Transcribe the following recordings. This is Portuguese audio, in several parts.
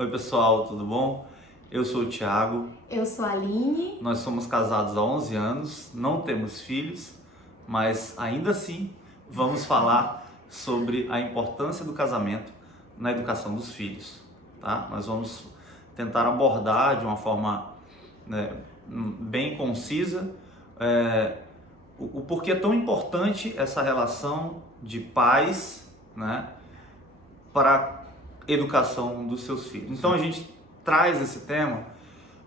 Oi pessoal, tudo bom? Eu sou o Thiago, Eu sou a Aline. nós somos casados há 11 anos, não temos filhos, mas ainda assim vamos falar sobre a importância do casamento na educação dos filhos, tá? Nós vamos tentar abordar de uma forma, né, bem concisa o porquê é tão importante essa relação de pais, né, para a educação dos seus filhos. Então a gente traz esse tema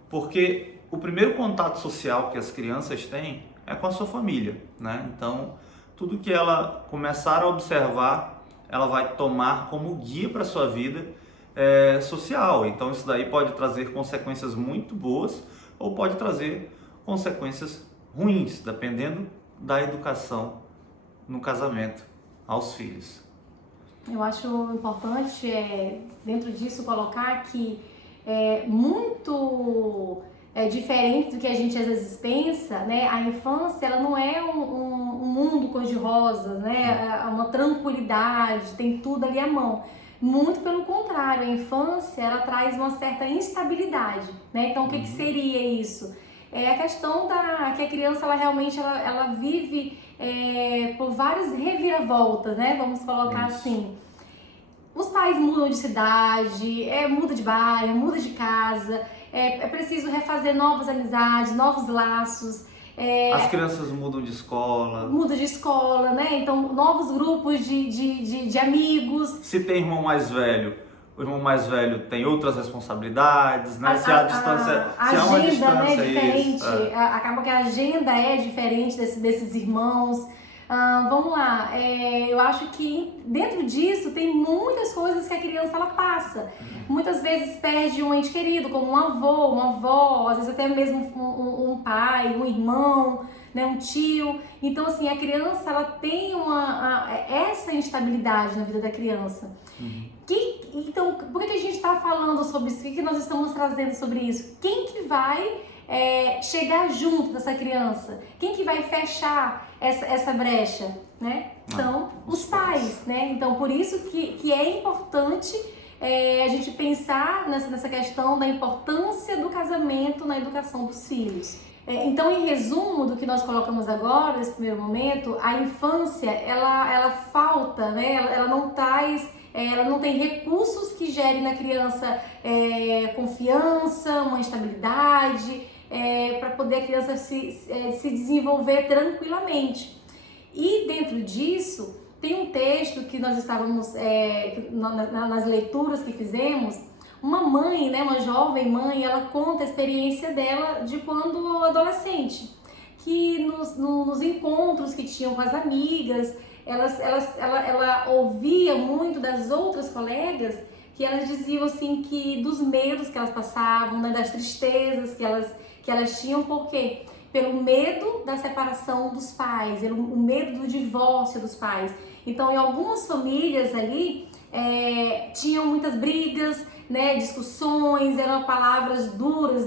porque o primeiro contato social que as crianças têm é com a sua família, né? Então tudo que ela começar a observar, ela vai tomar como guia para a sua vida social. Então isso daí pode trazer consequências muito boas ou pode trazer consequências ruins, dependendo da educação no casamento aos filhos. Eu acho importante, dentro disso, colocar que é muito diferente do que a gente às vezes pensa, né? A infância, ela não é um mundo cor-de-rosa, né? É uma tranquilidade, tem tudo ali à mão. Muito pelo contrário, a infância, ela traz uma certa instabilidade, né? Então, o que seria isso? É a questão que a criança, ela realmente, ela vive por várias reviravoltas, né? Vamos colocar assim. Os pais mudam de cidade, muda de bairro, muda de casa, é preciso refazer novas amizades, novos laços. As crianças mudam de escola. Muda de escola, né? Então, novos grupos de amigos. Se tem irmão mais velho, o irmão mais velho tem outras responsabilidades, né? Se a distância, se há uma agenda, né, distância, é diferente. isso, Acaba que a agenda é diferente desses irmãos. Vamos lá, eu acho que dentro disso tem muitas coisas que a criança ela passa. Muitas vezes perde um ente querido, como um avô, uma avó, às vezes até mesmo um pai, um irmão, né, um tio. Então, assim, a criança ela tem essa instabilidade na vida da criança. Então, por que a gente está falando sobre isso? O que nós estamos trazendo sobre isso? Quem que vai chegar junto dessa criança? Quem que vai fechar essa brecha, né? São os pais, né? Então, por isso que é importante a gente pensar nessa questão da importância do casamento na educação dos filhos. Então, em resumo do que nós colocamos agora, nesse primeiro momento, a infância, ela falta, né? Ela não traz... ela não tem recursos que gerem na criança confiança, uma estabilidade, para poder a criança se desenvolver tranquilamente. E dentro disso, tem um texto que nós estávamos, nas leituras que fizemos, uma mãe, né, uma jovem mãe, ela conta a experiência dela de quando adolescente, que nos encontros que tinham com as amigas, ela ouvia muito das outras colegas que elas diziam assim que dos medos que elas passavam, né, das tristezas que elas tinham, por quê? Pelo medo da separação dos pais, o medo do divórcio dos pais. Então, em algumas famílias ali, tinham muitas brigas, né, discussões, eram palavras duras,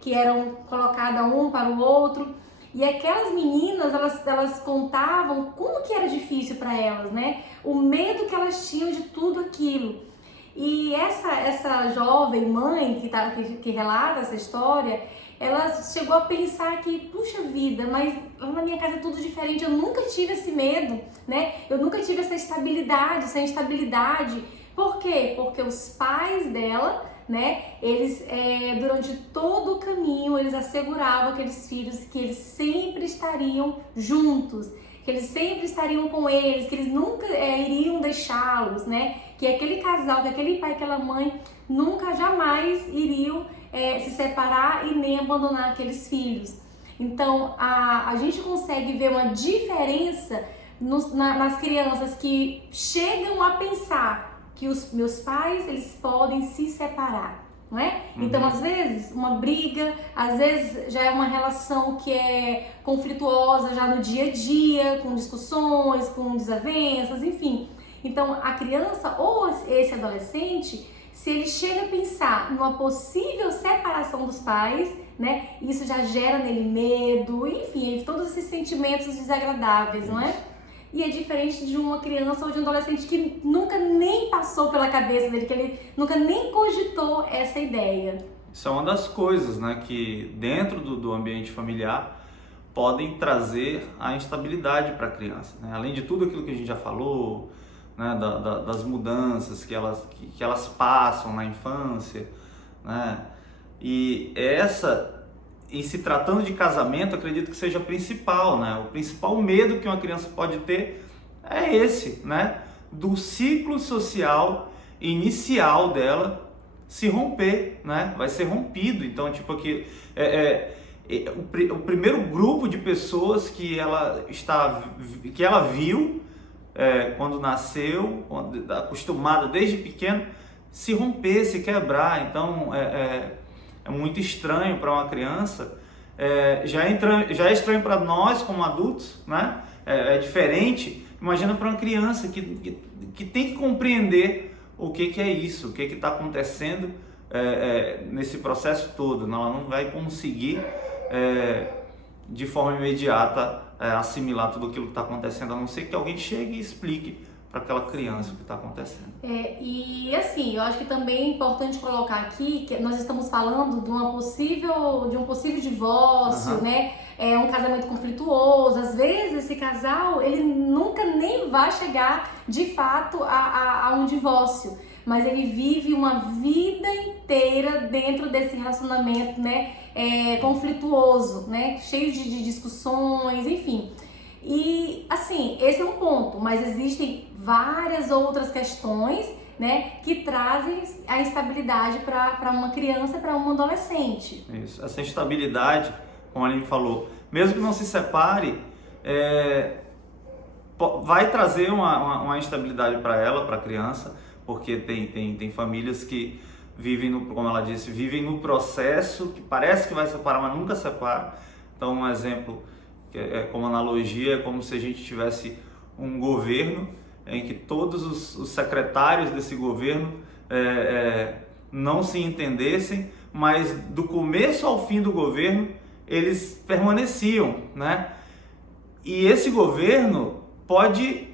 que eram colocadas um para o outro. E aquelas meninas, elas contavam como que era difícil para elas, né? O medo que elas tinham de tudo aquilo. E essa jovem mãe que relata essa história, ela chegou a pensar que, puxa vida, mas lá na minha casa é tudo diferente, eu nunca tive esse medo, né? Eu nunca tive essa instabilidade. Por quê? Porque os pais dela, né, eles durante todo o caminho, eles asseguravam aqueles filhos que eles sempre estariam juntos, que eles sempre estariam com eles, que eles nunca iriam deixá-los, né? Que aquele casal, que aquele pai e aquela mãe nunca jamais iriam se separar e nem abandonar aqueles filhos. Então, a gente consegue ver uma diferença nas crianças que chegam a pensar que os meus pais, eles podem se separar, não é? Então, às vezes, uma briga, às vezes já é uma relação que é conflituosa já no dia a dia, com discussões, com desavenças, enfim. Então, a criança ou esse adolescente, se ele chega a pensar numa possível separação dos pais, né, isso já gera nele medo, enfim, todos esses sentimentos desagradáveis, não é? e é diferente de uma criança ou de um adolescente que nunca nem passou pela cabeça dele, que ele nunca nem cogitou essa ideia. Isso é uma das coisas, né, que dentro do ambiente familiar podem trazer a instabilidade para a criança, né? Além de tudo aquilo que a gente já falou, né, das mudanças que elas passam na infância, né? E se tratando de casamento, acredito que seja a principal, né? O principal medo que uma criança pode ter é esse, né? Do ciclo social inicial dela se romper, né? Vai ser rompido. Então, tipo, aqui o primeiro grupo de pessoas que ela viu quando nasceu, acostumada desde pequeno, se romper, se quebrar. Então, é muito estranho para uma criança, já é estranho para nós como adultos, né? É diferente. Imagina para uma criança que tem que compreender o que é isso, o que está acontecendo nesse processo todo. Ela não vai conseguir de forma imediata assimilar tudo aquilo que está acontecendo, a não ser que alguém chegue e explique para aquela criança o que está acontecendo. E assim, eu acho que também é importante colocar aqui que nós estamos falando de um possível divórcio, né? Um casamento conflituoso. Às vezes esse casal, ele nunca nem vai chegar de fato a um divórcio, mas ele vive uma vida inteira dentro desse relacionamento, né? Conflituoso, né? Cheio de discussões, enfim. E assim, esse é um ponto, mas existem várias outras questões, né, que trazem a instabilidade para uma criança, para um adolescente. Isso, essa instabilidade, como a Aline falou, mesmo que não se separe, vai trazer uma instabilidade para ela, para a criança, porque tem famílias que vivem, como ela disse, vivem no processo, que parece que vai separar, mas nunca separa. Então, um exemplo, como analogia, é como se a gente tivesse um governo em que todos os secretários desse governo não se entendessem, mas do começo ao fim do governo eles permaneciam, né? E esse governo pode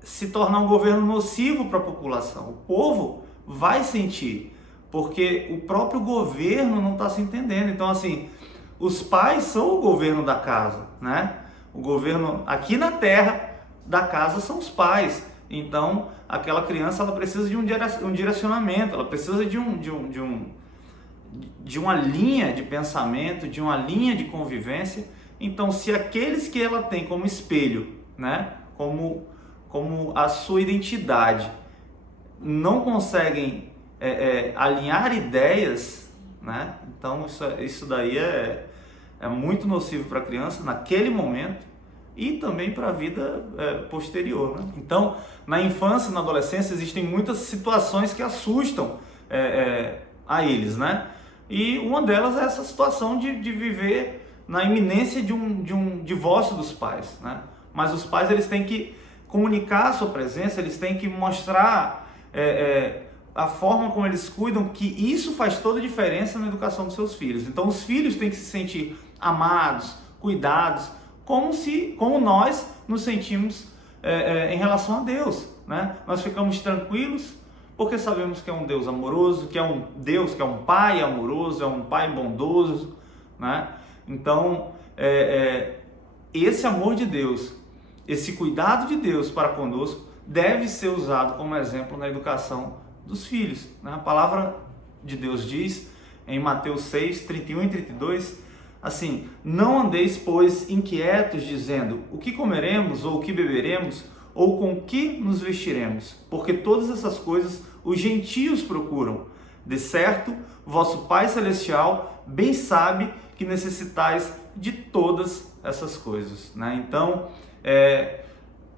se tornar um governo nocivo para a população. O povo vai sentir, porque o próprio governo não está se entendendo. Então, assim, os pais são o governo da casa, né? O governo aqui na terra da casa são os pais. Então, aquela criança, ela precisa de um direcionamento, ela precisa de uma linha de pensamento, de uma linha de convivência. Então, se aqueles que ela tem como espelho, né, como a sua identidade, não conseguem alinhar ideias, né, então isso daí é muito nocivo para a criança naquele momento e também para a vida posterior, né? Então, na infância e na adolescência existem muitas situações que assustam a eles, né? E uma delas é essa situação de viver na iminência de um divórcio dos pais, né? Mas os pais, eles têm que comunicar a sua presença, eles têm que mostrar a forma como eles cuidam, que isso faz toda a diferença na educação dos seus filhos. Então, os filhos têm que se sentir amados, cuidados, como nós nos sentimos em relação a Deus, né? Nós ficamos tranquilos porque sabemos que é um Deus amoroso, que é um Deus que é um Pai amoroso, é um Pai bondoso, né? Então, esse amor de Deus, esse cuidado de Deus para conosco deve ser usado como exemplo na educação dos filhos, né? A palavra de Deus diz em Mateus 6, 31 e 32, assim: não andeis, pois, inquietos, dizendo, o que comeremos, ou o que beberemos, ou com que nos vestiremos? Porque todas essas coisas os gentios procuram. De certo, vosso Pai Celestial bem sabe que necessitais de todas essas coisas, né? Então,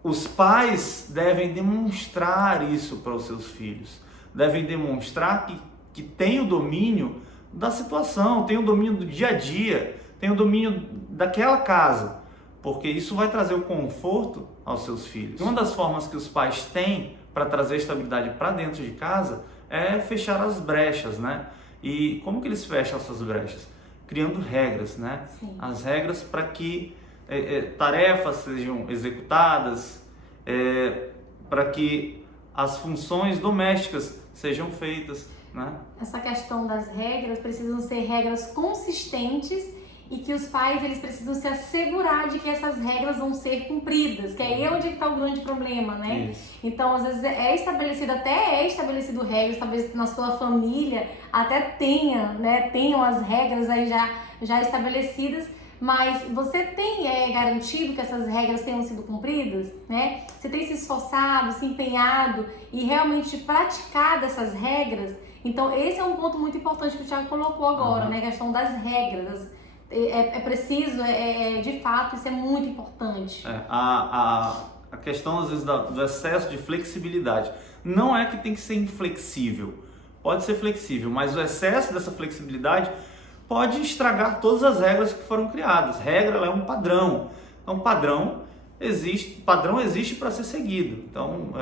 os pais devem demonstrar isso para os seus filhos, devem demonstrar que tem o domínio da situação, tem o domínio do dia a dia, tem o domínio daquela casa, porque isso vai trazer o conforto aos seus filhos. Uma das formas que os pais têm para trazer estabilidade para dentro de casa é fechar as brechas, né? E como que eles fecham essas brechas? Criando regras, né? Sim. As regras para que tarefas sejam executadas, para que as funções domésticas sejam feitas, né? Essa questão das regras precisam ser regras consistentes e que os pais eles precisam se assegurar de que essas regras vão ser cumpridas, que é aí onde está o grande problema, né? Isso. Então, às vezes é estabelecido regras, talvez na sua família até tenham as regras aí já estabelecidas, mas você tem garantido que essas regras tenham sido cumpridas, né? Você tem se esforçado, se empenhado e realmente praticado essas regras? Então, esse é um ponto muito importante que o Thiago colocou agora, né? A questão das regras. É preciso, de fato, isso é muito importante. A questão, às vezes, do excesso de flexibilidade. Não é que tem que ser inflexível. Pode ser flexível, mas o excesso dessa flexibilidade pode estragar todas as regras que foram criadas. Regra ela é um padrão. Então, padrão existe para ser seguido. Então,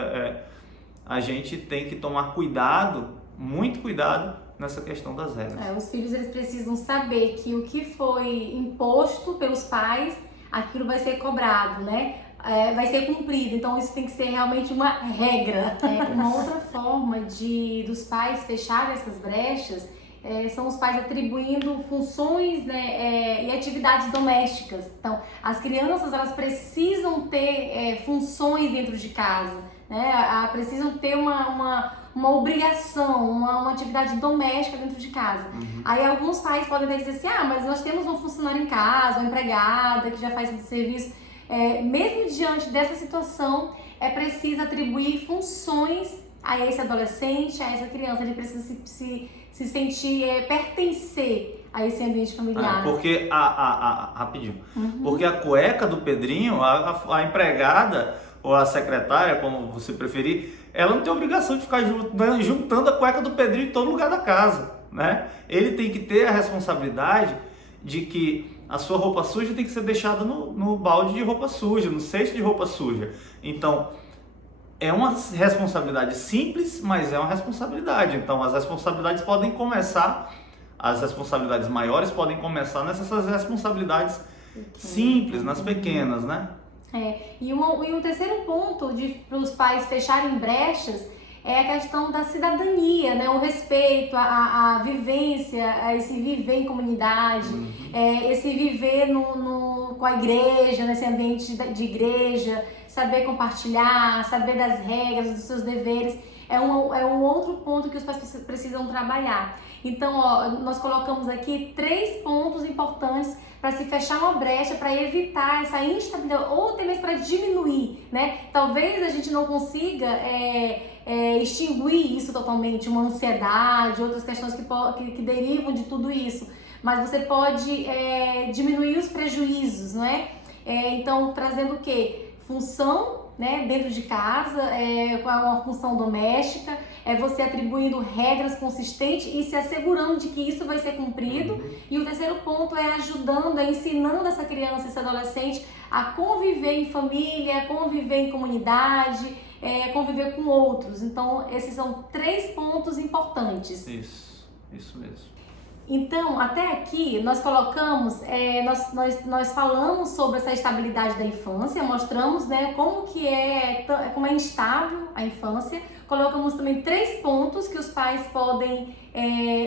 a gente tem que tomar cuidado, muito cuidado, nessa questão das regras. Os filhos eles precisam saber que o que foi imposto pelos pais, aquilo vai ser cobrado, né? Vai ser cumprido. Então isso tem que ser realmente uma regra. Uma outra forma dos pais fecharem essas brechas são os pais atribuindo funções, né, e atividades domésticas. Então as crianças elas precisam ter funções dentro de casa, né? Precisam ter uma obrigação, uma atividade doméstica dentro de casa. Aí alguns pais podem até dizer assim, mas nós temos um funcionário em casa, uma empregada que já faz esse serviço. Mesmo diante dessa situação, é preciso atribuir funções a esse adolescente, a essa criança. Ele precisa se sentir, pertencer a esse ambiente familiar. Porque, rapidinho, porque a cueca do Pedrinho, a empregada ou a secretária, como você preferir, ela não tem obrigação de ficar juntando a cueca do Pedrinho em todo lugar da casa, né? Ele tem que ter a responsabilidade de que a sua roupa suja tem que ser deixada no balde de roupa suja, no cesto de roupa suja. Então, é uma responsabilidade simples, mas é uma responsabilidade. Então, as responsabilidades maiores podem começar nessas responsabilidades simples, nas pequenas, né? E um terceiro ponto para os pais fecharem brechas é a questão da cidadania, né? O respeito, a vivência, esse viver em comunidade, esse viver com a igreja, nesse ambiente de igreja, saber compartilhar, saber das regras, dos seus deveres. É um outro ponto que os pais precisam trabalhar. Então, nós colocamos aqui 3 pontos importantes para se fechar uma brecha, para evitar essa instabilidade, ou até mesmo para diminuir, né? Talvez a gente não consiga extinguir isso totalmente, uma ansiedade, outras questões que derivam de tudo isso, mas você pode diminuir os prejuízos, não é? Então, trazendo o quê? Função, né, dentro de casa, com uma função doméstica, você atribuindo regras consistentes e se assegurando de que isso vai ser cumprido. E o terceiro ponto é ajudando, ensinando essa criança, esse adolescente a conviver em família, conviver em comunidade, conviver com outros. Então, esses são 3 pontos importantes. Isso mesmo. Então, até aqui nós colocamos, nós falamos sobre essa estabilidade da infância, mostramos, né, como é instável a infância. Colocamos também 3 pontos que os pais podem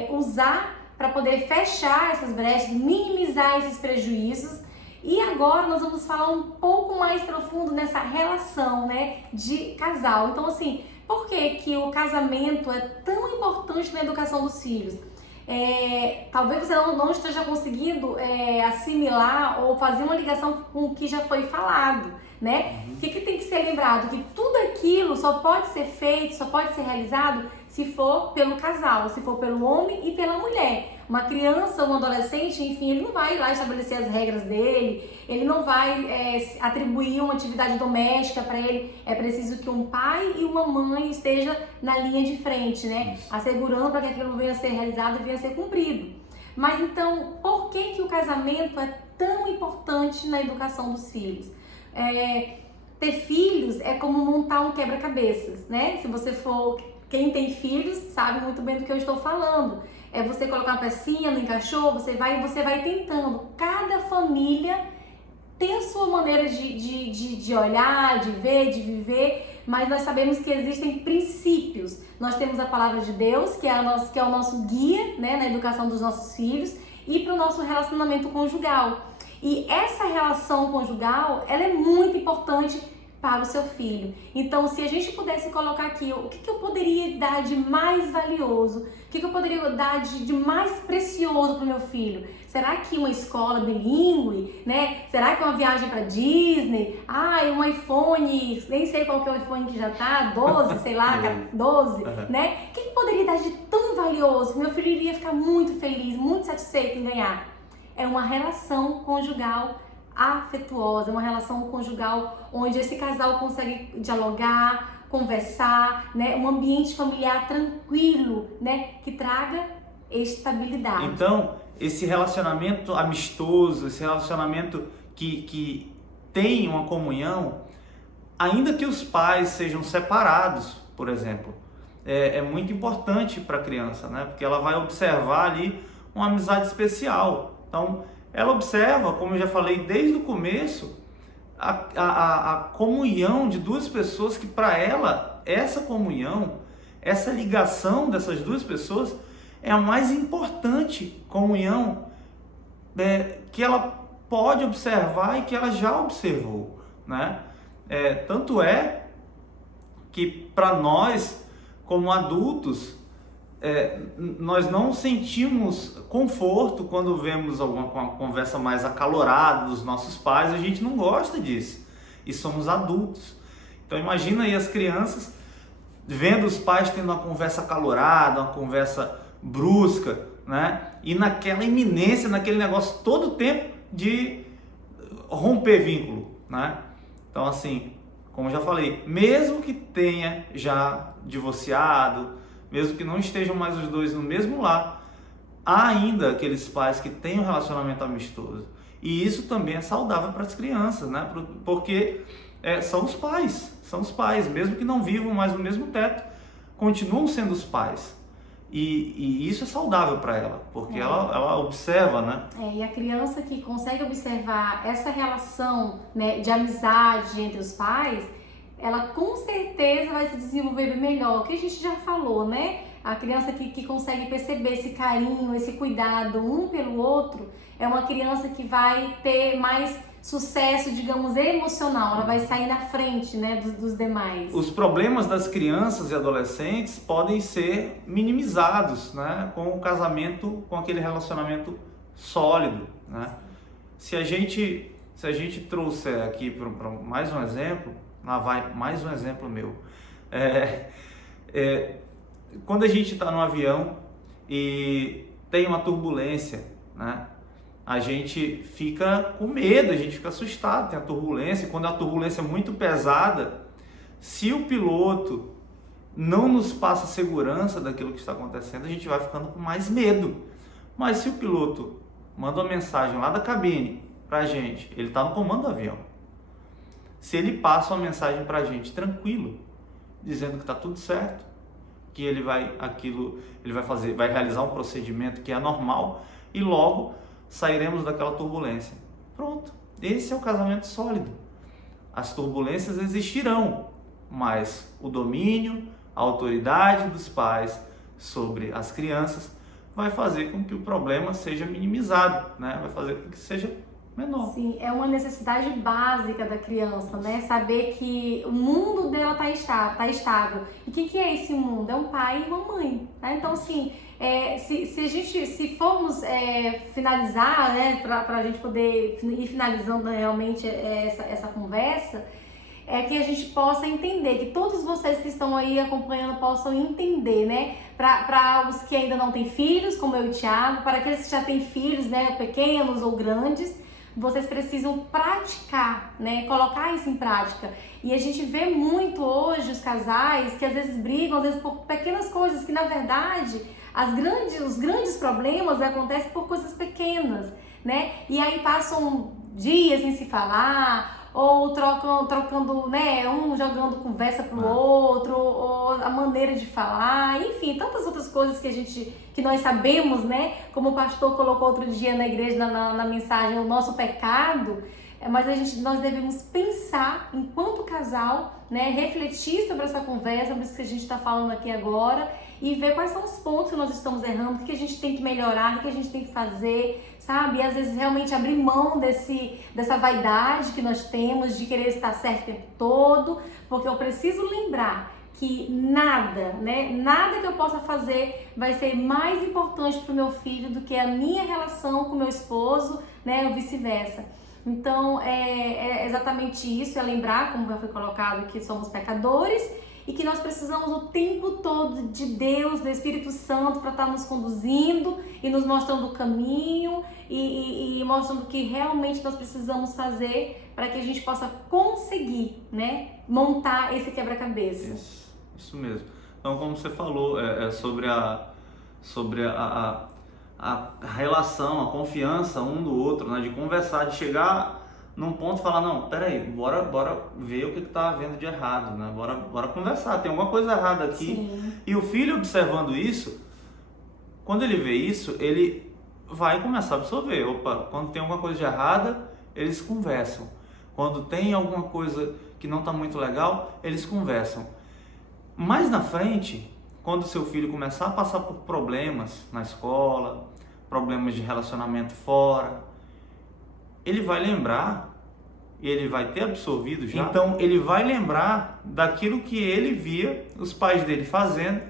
usar para poder fechar essas brechas, minimizar esses prejuízos. E agora nós vamos falar um pouco mais profundo nessa relação, né, de casal. Então, assim, por que o casamento é tão importante na educação dos filhos? Talvez você não esteja conseguindo assimilar ou fazer uma ligação com o que já foi falado, né? O que tem que ser lembrado? Que tudo aquilo só pode ser feito, só pode ser realizado se for pelo casal, se for pelo homem e pela mulher. Uma criança, um adolescente, enfim, ele não vai lá estabelecer as regras dele, ele não vai atribuir uma atividade doméstica para ele. É preciso que um pai e uma mãe estejam na linha de frente, né? Assegurando para que aquilo venha a ser realizado e venha a ser cumprido. Mas então, por que o casamento é tão importante na educação dos filhos? Ter filhos é como montar um quebra-cabeças, né? Se você for... Quem tem filhos sabe muito bem do que eu estou falando. Você colocar uma pecinha, não encaixou, você vai tentando. Cada família tem a sua maneira de olhar, de ver, de viver, mas nós sabemos que existem princípios. Nós temos a palavra de Deus, que é o nosso guia, né, na educação dos nossos filhos, e para o nosso relacionamento conjugal. E essa relação conjugal, ela é muito importante para o seu filho. Então, se a gente pudesse colocar aqui, o que eu poderia dar de mais valioso? O que eu poderia dar de mais precioso para o meu filho? Será que uma escola bilíngue, né? Será que uma viagem para Disney? Um iPhone, nem sei qual que é o iPhone que já tá, 12, sei lá, 12, né? O que eu poderia dar de tão valioso que meu filho iria ficar muito feliz, muito satisfeito em ganhar? É uma relação conjugal afetuosa, uma relação conjugal onde esse casal consegue dialogar, conversar, né? Um ambiente familiar tranquilo, né? Que traga estabilidade. Então, esse relacionamento amistoso, esse relacionamento que tem uma comunhão, ainda que os pais sejam separados, por exemplo, é muito importante para a criança, né? Porque ela vai observar ali uma amizade especial. Então, ela observa, como eu já falei desde o começo, a comunhão de duas pessoas que para ela, essa comunhão, essa ligação dessas duas pessoas é a mais importante comunhão que ela pode observar e que ela já observou, né? Tanto é que para nós, como adultos, nós não sentimos conforto quando vemos uma conversa mais acalorada dos nossos pais. A gente não gosta disso e somos adultos. Então imagina aí as crianças vendo os pais tendo uma conversa acalorada, uma conversa brusca, né? E naquela iminência, naquele negócio todo o tempo de romper vínculo, né? Então assim, como eu já falei, mesmo que tenha já divorciado, mesmo que não estejam mais os dois no mesmo lar, há ainda aqueles pais que têm um relacionamento amistoso. E isso também é saudável para as crianças, né? Porque são os pais, mesmo que não vivam mais no mesmo teto, continuam sendo os pais. E isso é saudável para ela, porque ela observa, né? E a criança que consegue observar essa relação, né, de amizade entre os pais, ela com certeza vai se desenvolver bem melhor, que a gente já falou, né? A criança que consegue perceber esse carinho, esse cuidado um pelo outro, é uma criança que vai ter mais sucesso, digamos, emocional, ela vai sair na frente, né, dos demais. Os problemas das crianças e adolescentes podem ser minimizados, né, com o casamento, com aquele relacionamento sólido, né? Se a gente trouxer aqui para mais um exemplo, lá vai mais um exemplo meu. Quando a gente está no avião e tem uma turbulência, né? A gente fica com medo, a gente fica assustado, tem a turbulência. Quando a turbulência é muito pesada, se o piloto não nos passa segurança daquilo que está acontecendo, a gente vai ficando com mais medo. Mas se o piloto manda uma mensagem lá da cabine para a gente, ele está no comando do avião. Se ele passa uma mensagem para a gente tranquilo, dizendo que está tudo certo, que ele vai realizar um procedimento que é normal e logo sairemos daquela turbulência. Pronto, esse é o casamento sólido. As turbulências existirão, mas o domínio, a autoridade dos pais sobre as crianças vai fazer com que o problema seja minimizado, né? Vai fazer com que seja menor. Sim, é uma necessidade básica da criança, né? Saber que o mundo dela tá estável. E o que é esse mundo? É um pai e uma mãe, né? Então, assim, se formos finalizar, né, para a gente poder ir finalizando realmente essa conversa, é que a gente possa entender, que todos vocês que estão aí acompanhando possam entender, né? Para os que ainda não têm filhos, como eu e o Thiago, para aqueles que já têm filhos, né, pequenos ou grandes, vocês precisam praticar, né? Colocar isso em prática. E a gente vê muito hoje os casais que às vezes brigam, às vezes por pequenas coisas, que na verdade os grandes problemas acontecem por coisas pequenas, né? E aí passam dias sem se falar, ou trocando, né, um jogando conversa pro outro, ou a maneira de falar, enfim, tantas outras coisas que nós sabemos, né, como o pastor colocou outro dia na igreja, na mensagem, o nosso pecado, mas nós devemos pensar enquanto casal, né, refletir sobre essa conversa, sobre isso que a gente está falando aqui agora e ver quais são os pontos que nós estamos errando, o que a gente tem que melhorar, o que a gente tem que fazer, sabe? E às vezes realmente abrir mão dessa vaidade que nós temos de querer estar certo o tempo todo, porque eu preciso lembrar que nada, né, nada que eu possa fazer vai ser mais importante para o meu filho do que a minha relação com o meu esposo, né, ou vice-versa. Então, é exatamente isso, é lembrar, como já foi colocado, que somos pecadores e que nós precisamos o tempo todo de Deus, do Espírito Santo, para estar nos conduzindo e nos mostrando o caminho e mostrando o que realmente nós precisamos fazer para que a gente possa conseguir, né, montar esse quebra-cabeça. Isso mesmo. Então, como você falou, sobre a relação, a confiança um do outro, né, de conversar, de chegar num ponto e falar, não, peraí, bora ver o que está havendo de errado, né? Bora conversar, tem alguma coisa errada aqui. Sim. E o filho observando isso, quando ele vê isso, ele vai começar a absorver. Opa, quando tem alguma coisa de errada, eles conversam. Quando tem alguma coisa que não está muito legal, eles conversam. Mais na frente, quando seu filho começar a passar por problemas na escola, problemas de relacionamento fora, ele vai lembrar, e ele vai ter absorvido já, então ele vai lembrar daquilo que ele via os pais dele fazendo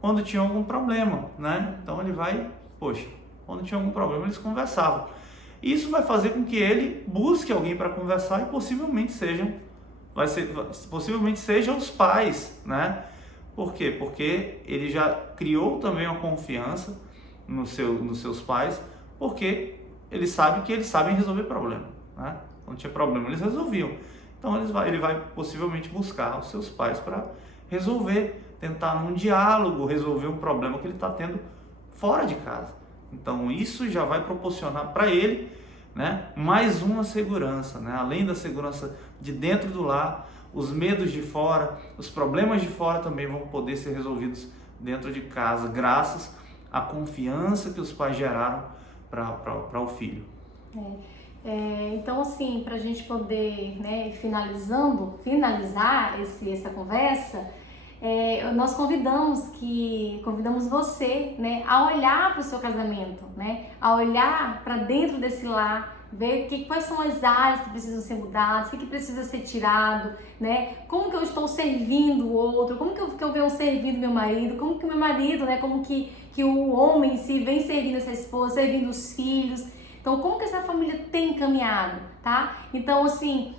quando tinha algum problema, né? Então ele vai, poxa, quando tinha algum problema eles conversavam. Isso vai fazer com que ele busque alguém para conversar e possivelmente sejam os pais, né? Por quê? Porque ele já criou também uma confiança nos seus pais, porque ele sabe que eles sabem resolver problema, né? Quando tinha problema eles resolviam. Então ele vai possivelmente buscar os seus pais para resolver, tentar num diálogo resolver um problema que ele está tendo fora de casa. Então isso já vai proporcionar para ele, né, mais uma segurança, né? Além da segurança de dentro do lar, os medos de fora, os problemas de fora também vão poder ser resolvidos dentro de casa, graças à confiança que os pais geraram para o filho. Então, assim, para a gente poder, né, finalizar essa conversa, nós convidamos você, né, a olhar para o seu casamento, né, a olhar para dentro desse lar, ver quais são as áreas que precisam ser mudadas, o que precisa ser tirado, né? Como que eu estou servindo o outro, como que eu venho servindo meu marido, como que o meu marido, né? Como que o homem em si vem servindo essa esposa, servindo os filhos. Então, como que essa família tem caminhado, tá? Então, assim,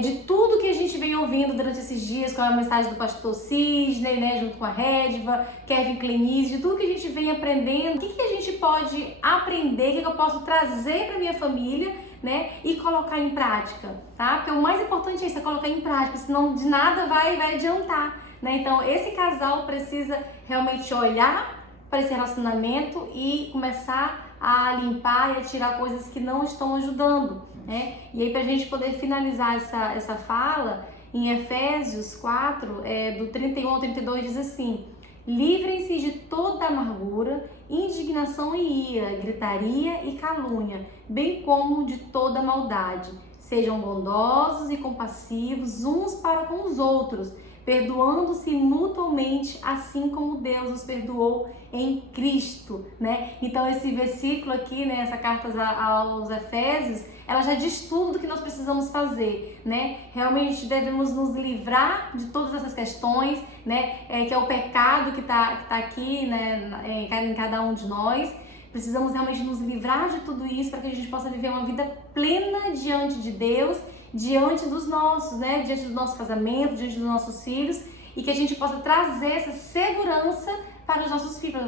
de tudo que a gente vem ouvindo durante esses dias, com a mensagem do pastor Sidney, né, junto com a Redva, Kevin Clenise, de tudo que a gente vem aprendendo, o que a gente pode aprender, o que eu posso trazer para minha família, né, e colocar em prática, tá? Porque o mais importante é isso, é colocar em prática, senão de nada vai adiantar, né? Então, esse casal precisa realmente olhar para esse relacionamento e começar a limpar e a tirar coisas que não estão ajudando, né? E aí, para a gente poder finalizar essa fala, em Efésios 4, do 31 ao 32, diz assim: livrem-se de toda amargura, indignação e ira, gritaria e calúnia, bem como de toda maldade. Sejam bondosos e compassivos uns para com os outros, perdoando-se mutuamente, assim como Deus os perdoou em Cristo, né? Então esse versículo aqui, né, essa carta aos Efésios, ela já diz tudo do que nós precisamos fazer, né? Realmente devemos nos livrar de todas essas questões, né? Que é o pecado que tá aqui, né, em cada um de nós. Precisamos realmente nos livrar de tudo isso para que a gente possa viver uma vida plena diante de Deus, diante dos nossos, né? Diante do nosso casamento, diante dos nossos filhos, e que a gente possa trazer essa segurança para os nossos filhos,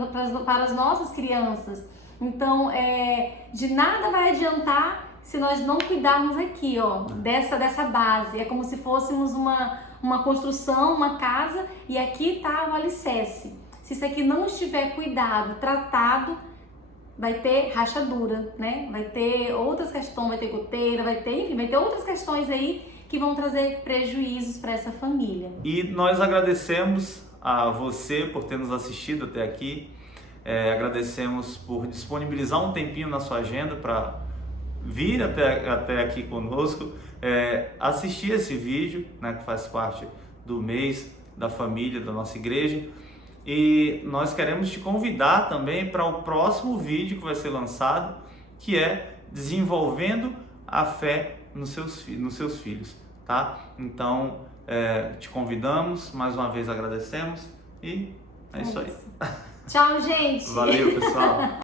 para as nossas crianças. Então, de nada vai adiantar se nós não cuidarmos aqui, ó, dessa base. É como se fôssemos uma construção, uma casa, e aqui está o alicerce. Se isso aqui não estiver cuidado, tratado, vai ter rachadura, né? Vai ter outras questões, vai ter goteira, vai ter outras questões aí que vão trazer prejuízos para essa família. E nós agradecemos a você por ter nos assistido até aqui. Agradecemos por disponibilizar um tempinho na sua agenda para vir até aqui conosco, assistir esse vídeo, né, que faz parte do mês da família da nossa igreja. E nós queremos te convidar também para o próximo vídeo que vai ser lançado, que é desenvolvendo a fé nos seus filhos, tá? Então, te convidamos, mais uma vez agradecemos e é isso aí. Tchau, gente! Valeu, pessoal!